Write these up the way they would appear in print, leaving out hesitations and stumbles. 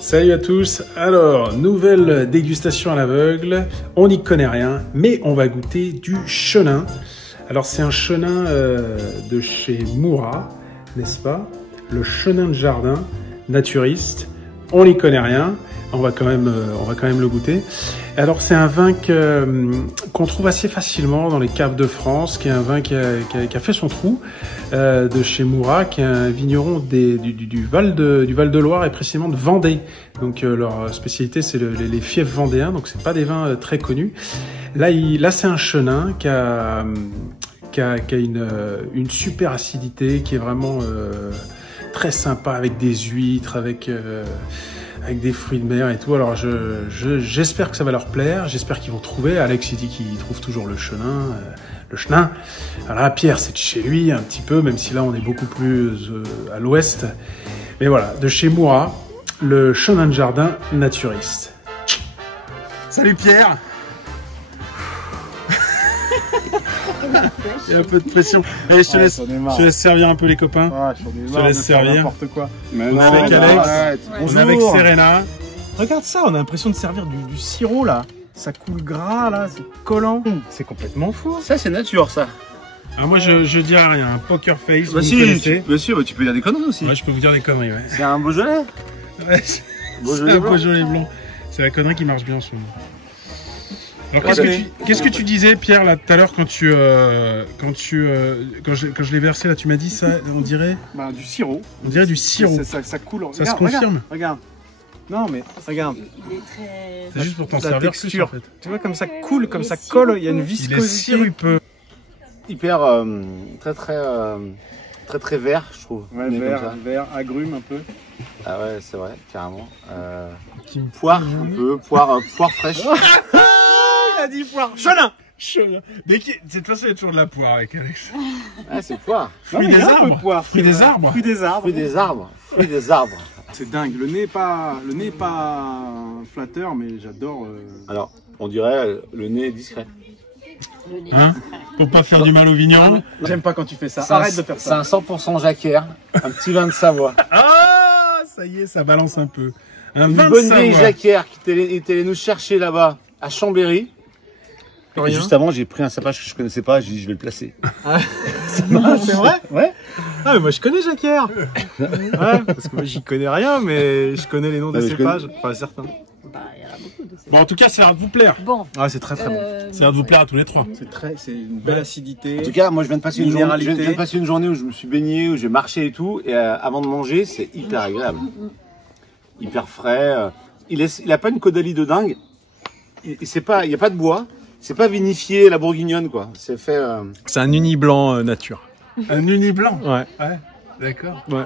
Salut à tous, alors nouvelle dégustation à l'aveugle, on n'y connaît rien, mais on va goûter du chenin. Alors c'est un chenin de chez Moura, n'est-ce pas? Le chenin de jardin, naturiste, on n'y connaît rien, on va quand même le goûter. Alors c'est un vin qu'on trouve assez facilement dans les caves de France, qui est un vin qui a fait son trou, de chez Moura, qui est un vigneron du Val de Loire et précisément de Vendée. Donc leur spécialité c'est les fiefs vendéens, donc c'est pas des vins très connus. Là c'est un chenin qui a une super acidité, qui est vraiment très sympa, avec des huîtres, avec des fruits de mer et tout. Alors j'espère que ça va leur plaire, j'espère qu'ils vont trouver. Alex il dit qu'il trouve toujours le chenin. Alors là, Pierre c'est de chez lui un petit peu, même si là on est beaucoup plus à l'ouest. Mais voilà, de chez Moura, le chenin de jardin naturiste. Salut Pierre. Il y a un peu de pression. Allez, je te laisse servir un peu les copains. Je te laisse servir. N'importe quoi. On est avec Alex, on est avec Serena. Regarde ça, on a l'impression de servir du sirop là. Ça coule gras là, c'est collant. C'est complètement fou. Ça c'est nature ça. Alors moi je dirais rien, un poker face, bah vous si, me connaissez. Monsieur, bah, tu peux dire des conneries aussi. Ouais, je peux vous dire des conneries, ouais. C'est un Beaujolais. Ouais, c'est un Beaujolais blanc. C'est la connerie qui marche bien en ce moment. Alors qu'est-ce que tu disais Pierre là tout à l'heure quand je l'ai versé là, tu m'as dit ça, on dirait du sirop. On dirait du sirop. Ça coule. Ça se confirme. Regarde. Non mais regarde. Il est très... C'est juste pour t'en servir plus en fait. Tu vois comme ça coule, comme ça colle, il y a une viscosité. Il est sirupeux. Hyper très vert je trouve. Ouais, vert, agrume un peu. Ah ouais c'est vrai, carrément. Poire un peu, poire fraîche. Il a dit poire. Chenin. De toute façon il y a toujours de la poire avec Alex. Ah c'est poire. Fruits des arbres. Fruits des arbres. Fruits des arbres. C'est dingue, le nez est pas flatteur, mais j'adore. Alors, on dirait le nez discret. Hein? Pour pas faire du mal aux vignerons. J'aime pas quand tu fais ça. Arrête de faire ça. C'est un 100% jacquère, un petit vin de Savoie. Ah, ça y est, ça balance un peu. Un Une bonne vieille jacquère qui était allée nous chercher là-bas à Chambéry. Et juste avant, j'ai pris un cépage que je connaissais pas, j'ai dit je vais le placer. Ah, c'est vrai? Ouais. Ah mais moi je connais Jacquère. Ouais, parce que moi j'y connais rien, mais je connais les noms des cépages, enfin certains. Bah, il y en a beaucoup de cépages. Bon, en tout cas, ça a l'air de vous plaire. Bon. Ah, c'est très bon. Ça a l'air de vous plaire à tous les trois. C'est une belle acidité. En tout cas, moi je viens de passer une journée où je me suis baigné, où j'ai marché et tout, et avant de manger, c'est hyper agréable. Hyper frais. Il a pas une caudalie de dingue. Il y a pas de bois. C'est pas vinifié la bourguignonne quoi. C'est fait. C'est un uni blanc nature. Un uni blanc. Ouais. D'accord. Ouais.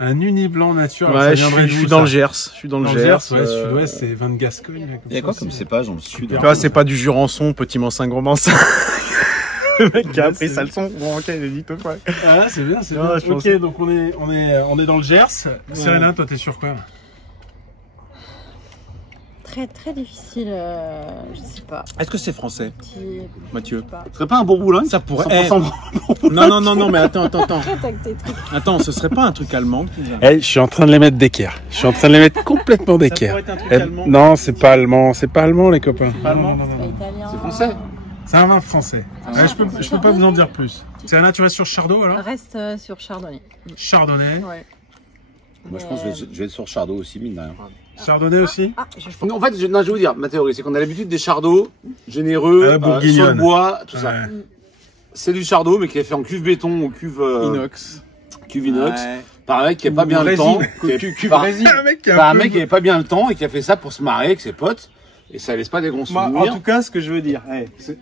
Un uni blanc nature. Ouais, je suis dans le Gers. Je suis dans le Gers. Ouais, sud-ouest, c'est vin de Gascogne. Il y a quoi comme cépage dans le sud? Tu vois, c'est pas du Jurançon, petit Mansin, gros Mansin. Le mec qui a appris sa leçon. Bon, ok, il a dit tout quoi. Ah, c'est bien, c'est bien. Ok, donc on est dans le Gers. Serena, toi, t'es sur quoi? Très difficile, je sais pas. Est-ce que c'est français, Mathieu? Ce serait pas un Bourboulon? Ça pourrait. 100% Non, mais attends. Attends, ce serait pas un truc allemand? Je suis en train de les mettre d'équerre. Je suis en train de les mettre complètement d'équerre. Ça pourrait être un truc allemand? Non, c'est pas allemand, les copains. Pas allemand? C'est pas italien. C'est français. C'est un vin français. Je peux pas vous en dire plus. Serena, tu restes sur Chardot alors? Reste sur Chardonnay. Chardonnay. Ouais. Moi je pense que je vais être sur Chardot aussi, mine de rien. Chardonnay aussi? En fait, je vais vous dire, ma théorie, c'est qu'on a l'habitude des Chardots généreux, sur le bois, tout ça. C'est du Chardot, mais qui est fait en cuve béton ou cuve inox. Ouais. Par un mec qui n'a pas bien le temps. Par un mec qui n'avait pas bien le temps et qui a fait ça pour se marrer avec ses potes. Et ça laisse pas des gros souvenirs. En tout cas, ce que je veux dire,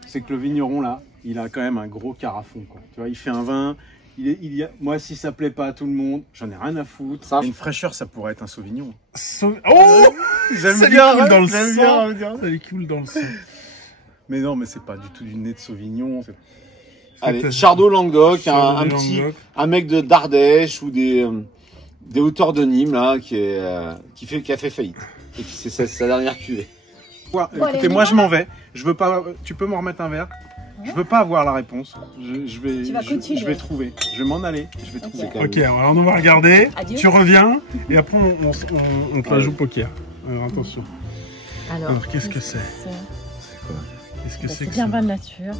c'est que le vigneron là, il a quand même un gros carafon, quoi. Tu vois, il fait un vin. Moi, si ça plaît pas à tout le monde, j'en ai rien à foutre. Une fraîcheur, ça pourrait être un Sauvignon. Oh, j'aime bien, coule dans le sang. sang. Ça lui coule dans le sang. Mais non, mais c'est pas du tout du nez de Sauvignon. Allez, Chardot Languedoc, un mec de d'Ardèche ou des hauteurs de Nîmes là, qui a fait faillite. Et c'est sa dernière cuvée. Écoutez, moi je m'en vais. Je veux pas. Tu peux me remettre un verre? Je veux pas avoir la réponse. Je vais trouver. Je vais m'en aller. Je vais trouver. Ok, alors on va regarder. Adieu. Tu reviens et après on te la joue poker. Alors attention. Alors qu'est-ce que c'est? C'est quoi? Qu'est-ce que c'est que bien vin de nature.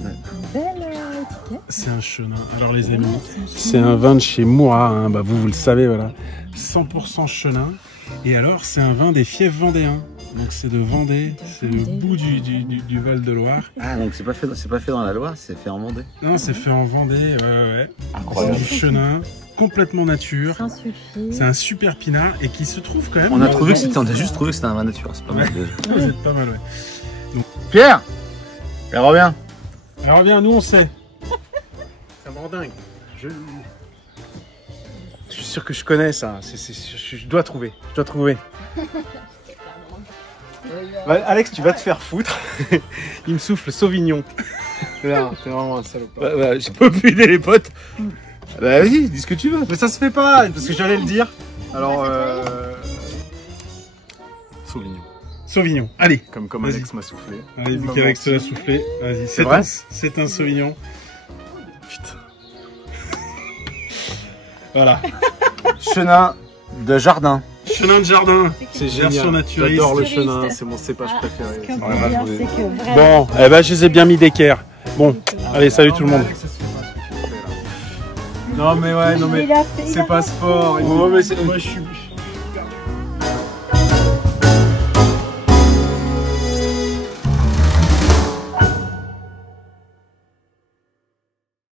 Une belle étiquette. C'est un chenin. Alors les amis, c'est un vin de chez Moura. Hein. Bah, vous le savez, voilà. 100% chenin. Et alors c'est un vin des fiefs vendéens. Donc c'est de Vendée, c'est le bout du Val-de-Loire. Ah donc c'est pas fait dans la Loire, c'est fait en Vendée. Non, c'est fait en Vendée, ouais. Incroyable. C'est du chenin, complètement nature. C'est un super pinard et qui se trouve quand même. On a juste trouvé que c'était un vin nature, c'est pas mal. C'est pas mal, ouais. Donc, Pierre, elle revient. Elle revient, nous on sait. Ça me rend dingue. Je suis sûr que je connais ça. Je dois trouver. Bah, Alex, tu vas te faire foutre. Il me souffle Sauvignon. T'es vraiment un salopard. Bah, j'ai pas pu aider les potes. Bah vas-y, dis ce que tu veux. Mais ça se fait pas, parce que j'allais le dire. Alors, Sauvignon. Allez. Comme Alex m'a soufflé. Allez, vu qu'Alex te l'a soufflé. Vas-y, c'est vrai. C'est un Sauvignon. Putain. Voilà. Chenin de jardin. Chenin de jardin, c'est génial. J'adore le chenin, c'est mon cépage préféré. Bon, eh ben, je les ai bien mis d'équerre. Bon, allez, salut tout le monde. Non mais c'est pas sport. Moi je suis